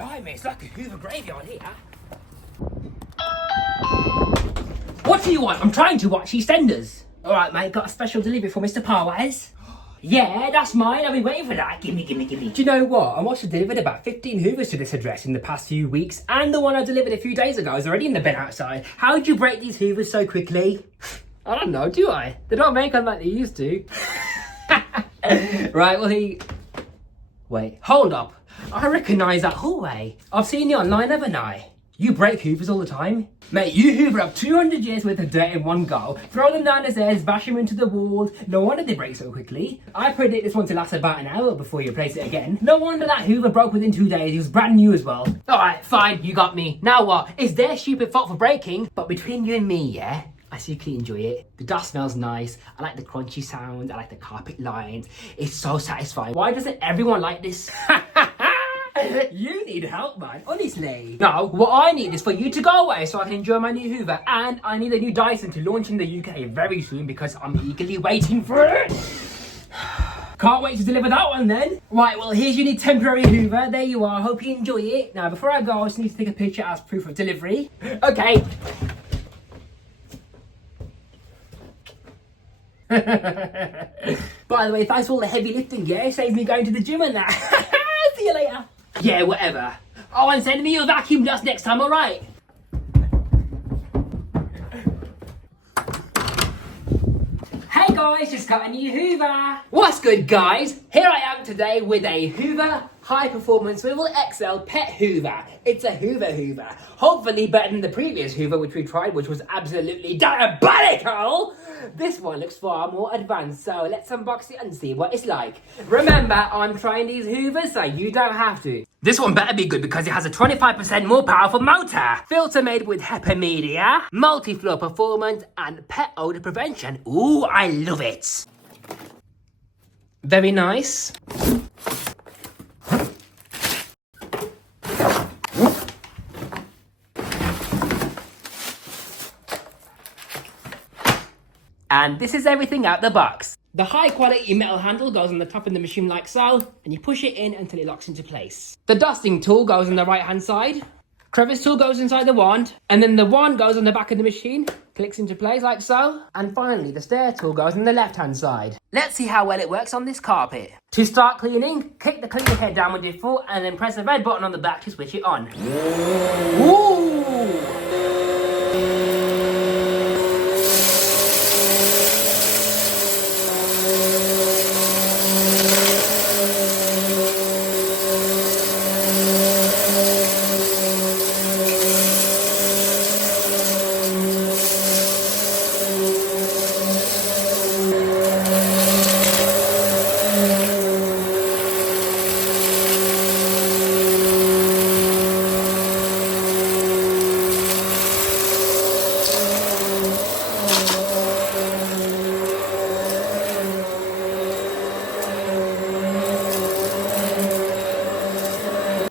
Blimey, it's like a Hoover graveyard here. What do you want? I'm trying to watch EastEnders. Alright, mate, got a special delivery for Mr. Parwise. Yeah, that's mine. I've been waiting for that. Gimme. Do you know what? I must have delivered about 15 Hoovers to this address in the past few weeks, and the one I delivered a few days ago is already in the bin outside. How'd you break these Hoovers so quickly? I don't know, do I? They don't make them like they used to. Right, well, Wait, hold up. I recognise that hallway. I've seen you online, haven't I? You break Hoovers all the time. Mate, you hoover up 200 years worth of dirt in one go, throw them down the stairs, bash them into the walls. No wonder they break so quickly. I predict this one to last about an hour before you replace it again. No wonder that Hoover broke within 2 days. He was brand new as well. Alright, fine, you got me. Now what? It's their stupid fault for breaking, but between you and me, yeah? I secretly enjoy it. The dust smells nice. I like the crunchy sound. I like the carpet lines. It's so satisfying. Why doesn't everyone like this? You need help, man, honestly. No, what I need is for you to go away so I can enjoy my new Hoover, and I need a new Dyson to launch in the UK very soon because I'm eagerly waiting for it. Can't wait to deliver that one then. Right, well, here's your new temporary Hoover. There you are. Hope you enjoy it. Now, before I go, I just need to take a picture as proof of delivery. Okay. By the way, thanks for all the heavy lifting, yeah? It saves me going to the gym and that. See you later. Yeah, whatever. Oh, and send me your vacuum dust next time, alright? Hey guys, just got a new Hoover. What's good, guys? Here I am today with a Hoover High Performance Swivel XL Pet Hoover. It's a Hoover. Hopefully better than the previous Hoover which we tried, which was absolutely diabolical. This one looks far more advanced, so let's unbox it and see what it's like. Remember, I'm trying these Hoovers, so you don't have to. This one better be good because it has a 25% more powerful motor. Filter made with HEPA media, multi-flow performance, and pet odor prevention. Ooh, I love it. Very nice. And this is everything out the box. The high quality metal handle goes on the top of the machine like so, and you push it in until it locks into place. The dusting tool goes on the right hand side. Crevice tool goes inside the wand, and then the wand goes on the back of the machine, clicks into place like so. And finally, the stair tool goes on the left hand side. Let's see how well it works on this carpet. To start cleaning, kick the cleaner head down with your foot and then press the red button on the back to switch it on. Ooh!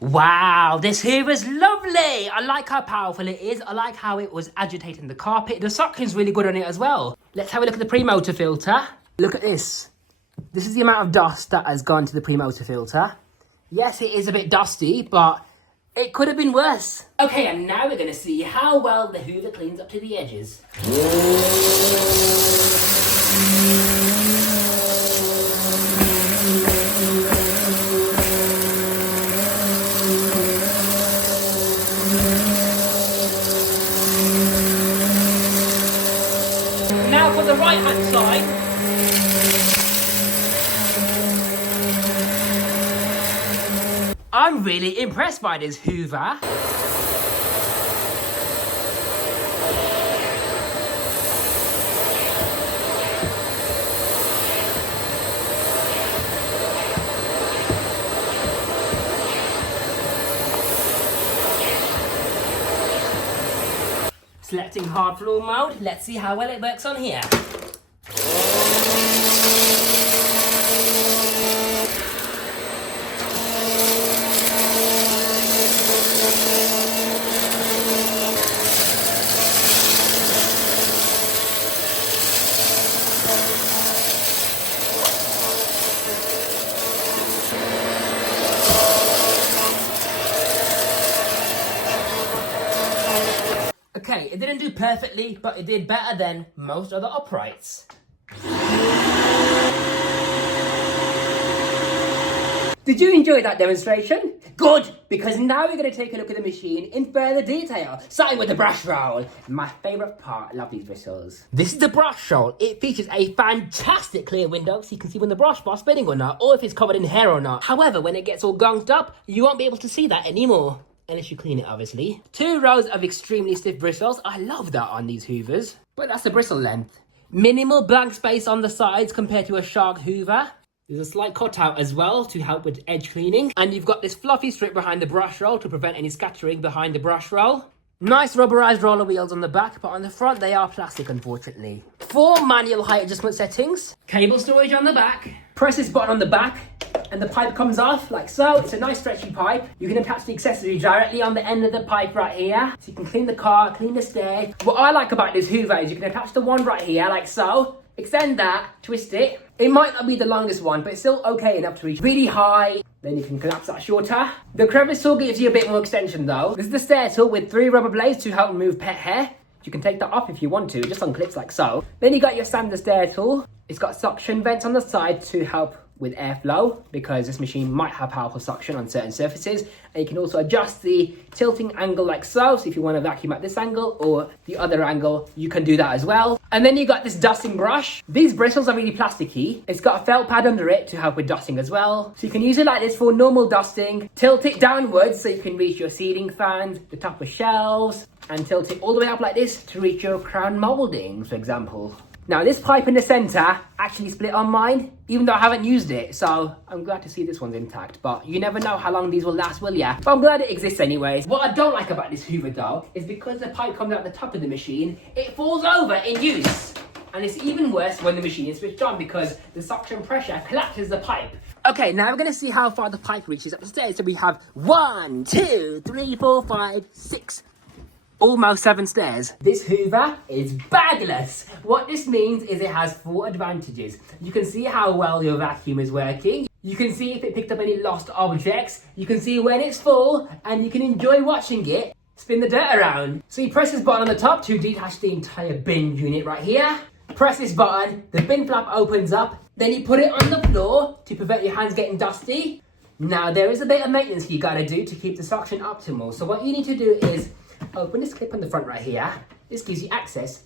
Wow, this Hoover's lovely. I like how powerful it is. I like how it was agitating the carpet. The suction's really good on it as well. Let's have a look at the pre-motor filter. Look at this. This is the amount of dust that has gone to the pre-motor filter. Yes, it is a bit dusty, but it could have been worse. Okay, and now we're going to see how well the Hoover cleans up to the edges. Now for the right hand side. I'm really impressed by this Hoover. Selecting hard floor mode, let's see how well it works on here. Okay, it didn't do perfectly, but it did better than most other uprights. Did you enjoy that demonstration? Good, because now we're going to take a look at the machine in further detail, starting with the brush roll. My favourite part. I love these bristles. This is the brush roll. It features a fantastic clear window, so you can see when the brush bar's spinning or not, or if it's covered in hair or not. However, when it gets all gunked up, you won't be able to see that anymore. Unless you clean it, obviously. 2 rows of extremely stiff bristles. I love that on these Hoovers. But that's the bristle length. Minimal blank space on the sides compared to a Shark Hoover. There's a slight cutout as well to help with edge cleaning. And you've got this fluffy strip behind the brush roll to prevent any scattering behind the brush roll. Nice rubberized roller wheels on the back, but on the front they are plastic, unfortunately. 4 manual height adjustment settings. Cable storage on the back. Press this button on the back and the pipe comes off like so. It's a nice stretchy pipe. You can attach the accessory directly on the end of the pipe right here. So you can clean the car, clean the stairs. What I like about this Hoover is you can attach the one right here like so. Extend that, twist it. It might not be the longest one, but it's still okay enough to reach really high. Then you can collapse that shorter. The crevice tool gives you a bit more extension though. This is the stair tool with 3 rubber blades to help remove pet hair. You can take that off if you want to, just on clips like so. Then you got your standard stair tool. It's got suction vents on the side to help with airflow, because this machine might have powerful suction on certain surfaces. And you can also adjust the tilting angle like so. So if you want to vacuum at this angle or the other angle, you can do that as well. And then you got this dusting brush. These bristles are really plasticky. It's got a felt pad under it to help with dusting as well. So you can use it like this for normal dusting. Tilt it downwards so you can reach your ceiling fans, the top of shelves, and tilt it all the way up like this to reach your crown molding, for example. Now this pipe in the center actually split on mine, even though I haven't used it, so I'm glad to see this one's intact. But you never know how long these will last, will ya? But I'm glad it exists anyways. What I don't like about this Hoover though, is because the pipe comes out the top of the machine, it falls over in use. And it's even worse when the machine is switched on because the suction pressure collapses the pipe. Okay, now we're gonna see how far the pipe reaches up the stairs. So we have 1, 2, 3, 4, 5, 6, almost 7 stairs. This Hoover is bagless. What this means is it has 4 advantages. You can see how well your vacuum is working. You can see if it picked up any lost objects. You can see when it's full, and you can enjoy watching it spin the dirt around. So you press this button on the top to detach the entire bin unit right here. Press this button, the bin flap opens up. Then you put it on the floor to prevent your hands getting dusty. Now there is a bit of maintenance you gotta do to keep the suction optimal. So what you need to do is open this clip on the front right here. This gives you access.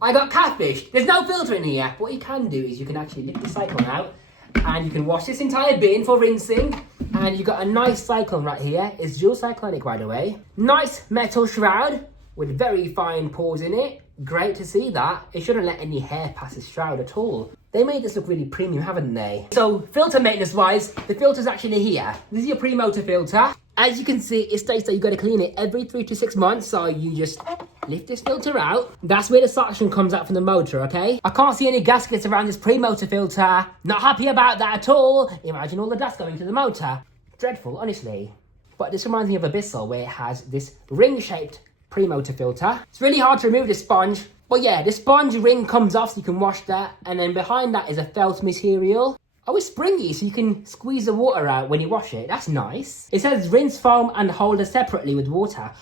I got catfish. There's no filter in here. What you can do is you can actually lift the cyclone out and you can wash this entire bin for rinsing. And you got a nice cyclone right here. It's dual cyclonic, by the way. Nice metal shroud with very fine pores in it. Great to see that. It shouldn't let any hair pass the shroud at all. They made this look really premium, haven't they? So filter maintenance wise, the filter's actually here. This is your pre-motor filter. As you can see, it states that you got to clean it every 3 to 6 months. So you just lift this filter out. That's where the suction comes out from the motor, okay? I can't see any gaskets around this pre-motor filter. Not happy about that at all. Imagine all the dust going to the motor. Dreadful, honestly. But this reminds me of Abyssal, where it has this ring-shaped pre-motor filter. It's really hard to remove this sponge. But yeah, the sponge ring comes off so you can wash that. And then behind that is a felt material. Oh, it's springy, so you can squeeze the water out when you wash it. That's nice. It says rinse foam and holder separately with water.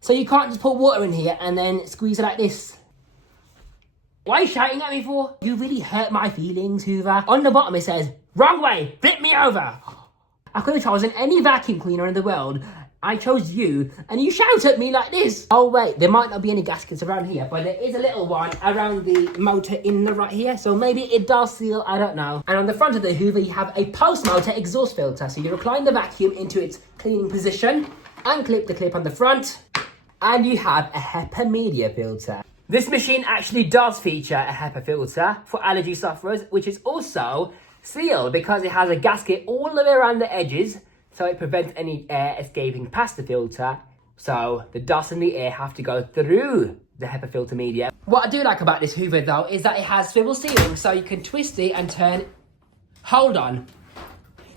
So you can't just put water in here and then squeeze it like this. Why are you shouting at me for? You really hurt my feelings, Hoover. On the bottom it says, wrong way, flip me over. I could have chosen any vacuum cleaner in the world. I chose you, and you shout at me like this. Oh wait, there might not be any gaskets around here, but there is a little one around the motor inner right here, so maybe it does seal, I don't know. And on the front of the Hoover, you have a post-motor exhaust filter, so you recline the vacuum into its cleaning position, unclip the clip on the front, and you have a HEPA media filter. This machine actually does feature a HEPA filter for allergy sufferers, which is also sealed because it has a gasket all the way around the edges, so it prevents any air escaping past the filter. So the dust and the air have to go through the HEPA filter media. What I do like about this Hoover though is that it has swivel steering, so you can twist it and turn. Hold on.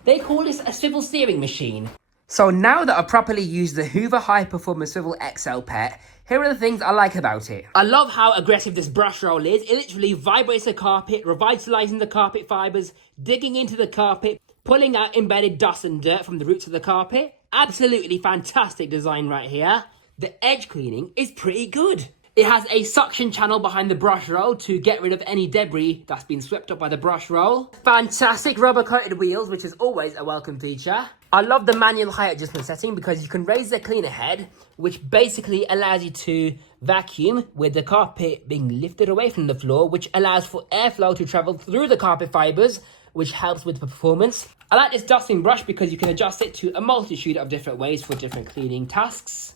They call this a swivel steering machine. So now that I've properly used the Hoover High Performance Swivel XL Pet, here are the things I like about it. I love how aggressive this brush roll is. It literally vibrates the carpet, revitalizing the carpet fibers, digging into the carpet, pulling out embedded dust and dirt from the roots of the carpet. Absolutely fantastic design right here. the edge cleaning is pretty good. It has a suction channel behind the brush roll to get rid of any debris that's been swept up by the brush roll. Fantastic rubber coated wheels, which is always a welcome feature. I love the manual height adjustment setting because you can raise the cleaner head, which basically allows you to vacuum with the carpet being lifted away from the floor, which allows for airflow to travel through the carpet fibers, which helps with the performance. I like this dusting brush because you can adjust it to a multitude of different ways for different cleaning tasks.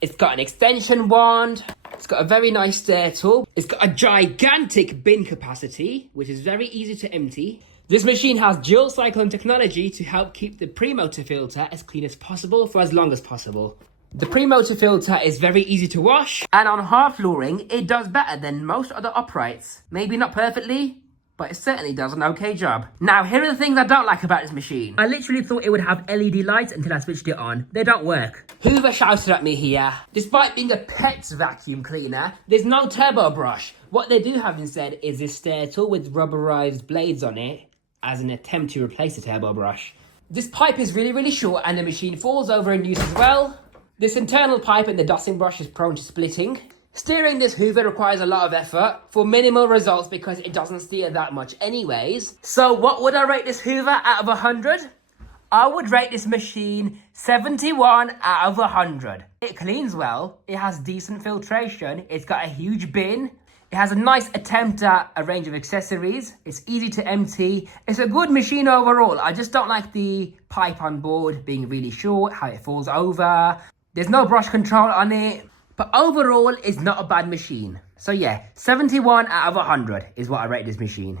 It's got an extension wand. It's got a very nice stair tool. It's got a gigantic bin capacity, which is very easy to empty. This machine has dual cyclone technology to help keep the pre-motor filter as clean as possible for as long as possible. The pre-motor filter is very easy to wash, and on hard flooring, it does better than most other uprights. Maybe not perfectly, but it certainly does an okay job. Now, here are the things I don't like about this machine. I literally thought it would have LED lights until I switched it on. They don't work. Hoover shouted at me here. Despite being a pet's vacuum cleaner, there's no turbo brush. What they do have instead is this stair tool with rubberized blades on it as an attempt to replace the turbo brush. This pipe is really short and the machine falls over in use as well. This internal pipe in the dusting brush is prone to splitting. Steering this Hoover requires a lot of effort for minimal results because it doesn't steer that much anyways. So what would I rate this Hoover out of 100? I would rate this machine 71 out of 100. It cleans well, it has decent filtration, it's got a huge bin, it has a nice attempt at a range of accessories, it's easy to empty, it's a good machine overall. I just don't like the pipe on board being really short, how it falls over. There's no brush control on it. But overall, it's not a bad machine. So yeah, 71 out of 100 is what I rate this machine.